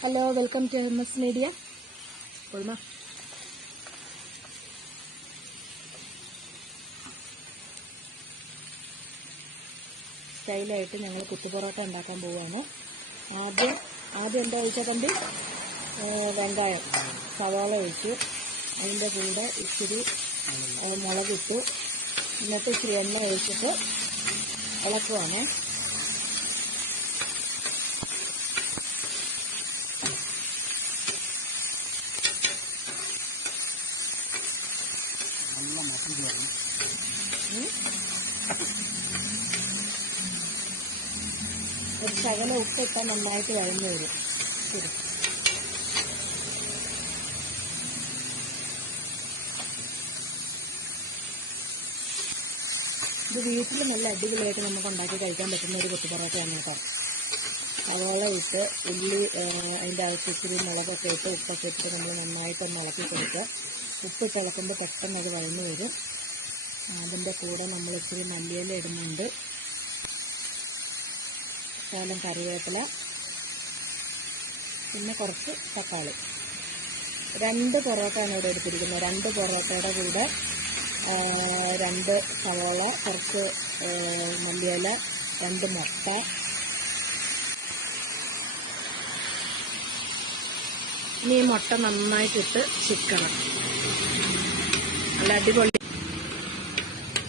Hello, welcome to MS media. സ്റ്റൈലായിട്ട് ഞങ്ങൾ കുത്തുപൊറോട്ട ഉണ്ടാക്കാൻ പോവുകയാണ്. ആദ്യം എന്താ ഒഴിച്ചാൽ കണ്ടി വെങ്കായം, സവാള ഒഴിച്ചു, അതിൻ്റെ കൂടെ ഇച്ചിരി മുളകിട്ടു, എന്നിട്ട് ഇച്ചിരി എണ്ണ ഒഴിച്ചിട്ട് ഇളക്കുവാണ്. ഒരു ശകല ഉപ്പിട്ടാൽ നന്നായിട്ട് വഴന്നു വരും. ശരി, ഇത് വീട്ടിൽ നല്ല അടിപൊളിയായിട്ട് നമുക്ക് ഉണ്ടാക്കി കഴിക്കാൻ പറ്റുന്ന ഒരു കുത്തുപൊറോട്ടയാണ് കേട്ടോ. സവാള ഇട്ട്, ഉള്ളി, അതിൻ്റെ അകത്ത് ഇച്ചിരി മുളകൊക്കെ ഇട്ട്, ഉപ്പൊക്കെ ഇട്ടിട്ട് നമ്മൾ നന്നായിട്ടൊന്ന് ഇളക്കി കൊടുക്കുക. ഉപ്പിട്ട് ഇളക്കുമ്പോൾ പെട്ടെന്ന് അത് വഴന്നു വരും. അതിൻ്റെ കൂടെ നമ്മൾ ഇച്ചിരി മല്ലിയില ഇടുന്നുണ്ട്, ശകലം കറിവേപ്പില, പിന്നെ കുറച്ച് തക്കാളി. 2 പൊറോട്ടയാണ് ഇവിടെ എടുത്തിരിക്കുന്നത്. 2 പൊറോട്ടയുടെ കൂടെ 2 സവാള, കുറച്ച് മല്ലിയില, 2 മുട്ട. ഇനി ഈ മുട്ട നന്നായിട്ടിട്ട് ചിക്കണം. നല്ല അടിപൊളി.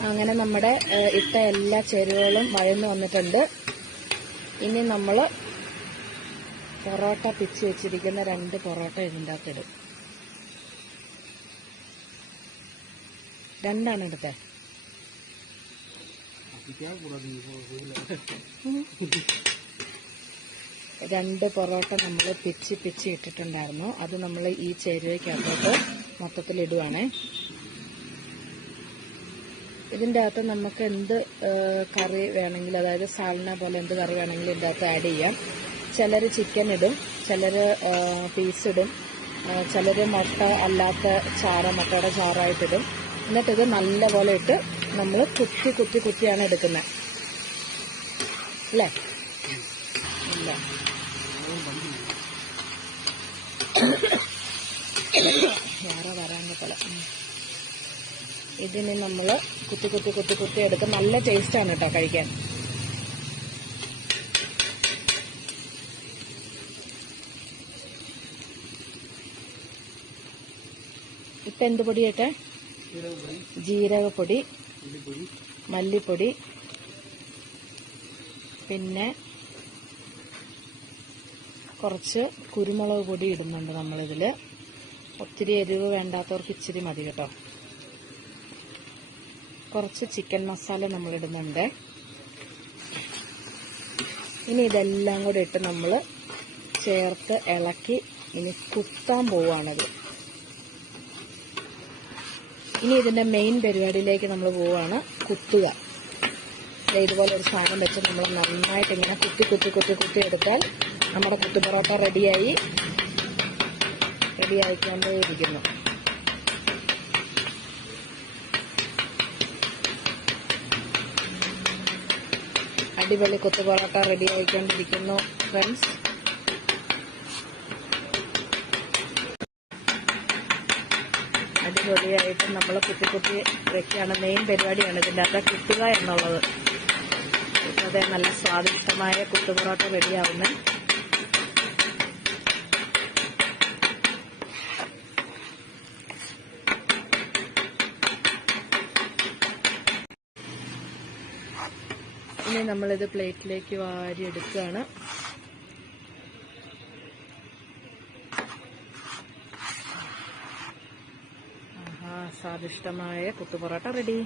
അങ്ങനെ നമ്മുടെ ഇട്ട എല്ലാ ചേരുവകളും വഴന്നു വന്നിട്ടുണ്ട്. ഇനി നമ്മൾ പൊറോട്ട പിച്ച് വെച്ചിരിക്കുന്ന 2 പൊറോട്ട ഇതിൻ്റെ അകത്തിടും. 2 എടുത്തേ. രണ്ട് പൊറോട്ട നമ്മൾ പിച്ച് ഇട്ടിട്ടുണ്ടായിരുന്നു. അത് നമ്മൾ ഈ ചേരുവയ്ക്കകത്തോട്ട് മൊത്തത്തിലിടുവാണേ. ഇതിൻ്റെ അകത്ത് നമുക്ക് എന്ത് കറി വേണമെങ്കിലും, അതായത് സാലന പോലെ എന്ത് കറി വേണമെങ്കിലും ഇതിൻ്റെ അകത്ത് ആഡ് ചെയ്യാം. ചിലർ ചിക്കൻ ഇടും, ചിലർ പീസിടും, ചിലർ മുട്ട അല്ലാത്ത മുട്ടയുടെ ചാറായിട്ടിടും. എന്നിട്ടിത് നല്ലപോലെ ഇട്ട് നമ്മൾ കുത്തിയാണ് എടുക്കുന്നത് അല്ലേ? ഇല്ല, വേറെ വരാൻ പറ്റില്ല. ഇതിന് നമ്മൾ കുത്തി എടുക്കും. നല്ല ടേസ്റ്റാണ് കേട്ടോ കഴിക്കാൻ. ഇപ്പം എന്ത് പൊടിയാട്ടെ? ജീരകപ്പൊടി, മല്ലിപ്പൊടി, പിന്നെ കുറച്ച് കുരുമുളക് പൊടി ഇടുന്നുണ്ട് നമ്മളിതിൽ. ഒത്തിരി എരിവ് വേണ്ടാത്തവർക്ക് ഇച്ചിരി മതി കേട്ടോ. കുറച്ച് ചിക്കൻ മസാല നമ്മളിടുന്നുണ്ട്. ഇനി ഇതെല്ലാം കൂടെ ഇട്ട് നമ്മൾ ചേർത്ത് ഇളക്കി ഇനി കുത്താൻ പോവുകയാണിത്. ഇനി ഇതിൻ്റെ മെയിൻ പരിപാടിയിലേക്ക് നമ്മൾ പോവുകയാണ്, കുത്തുക. ഇതുപോലെ ഒരു സാധനം വെച്ച് നമ്മൾ നന്നായിട്ട് ഇങ്ങനെ കുത്തി എടുത്താൽ നമ്മുടെ കുത്തുപൊറോട്ട റെഡിയായിക്കൊണ്ടേയിരിക്കുന്നു. അടിപൊളി കുത്തുപൊറോട്ട റെഡിയായിക്കൊണ്ടിരിക്കുന്നു ഫ്രണ്ട്സ്. അടിപൊളിയായിട്ട് നമ്മൾ കുത്തി വെക്കുകയാണ്. മെയിൻ പരിപാടിയാണ് ഇതിൻ്റെ അകത്ത് കുത്തുക എന്നുള്ളത്. അതെ, നല്ല സ്വാദിഷ്ടമായ കുത്തുപൊറോട്ട റെഡിയാവുന്നത്. ഇനി നമ്മളിത് പ്ലേറ്റിലേക്ക് വാരി എടുക്കുകയാണ്. സ്വാദിഷ്ടമായ കുത്തുപൊറോട്ട റെഡി.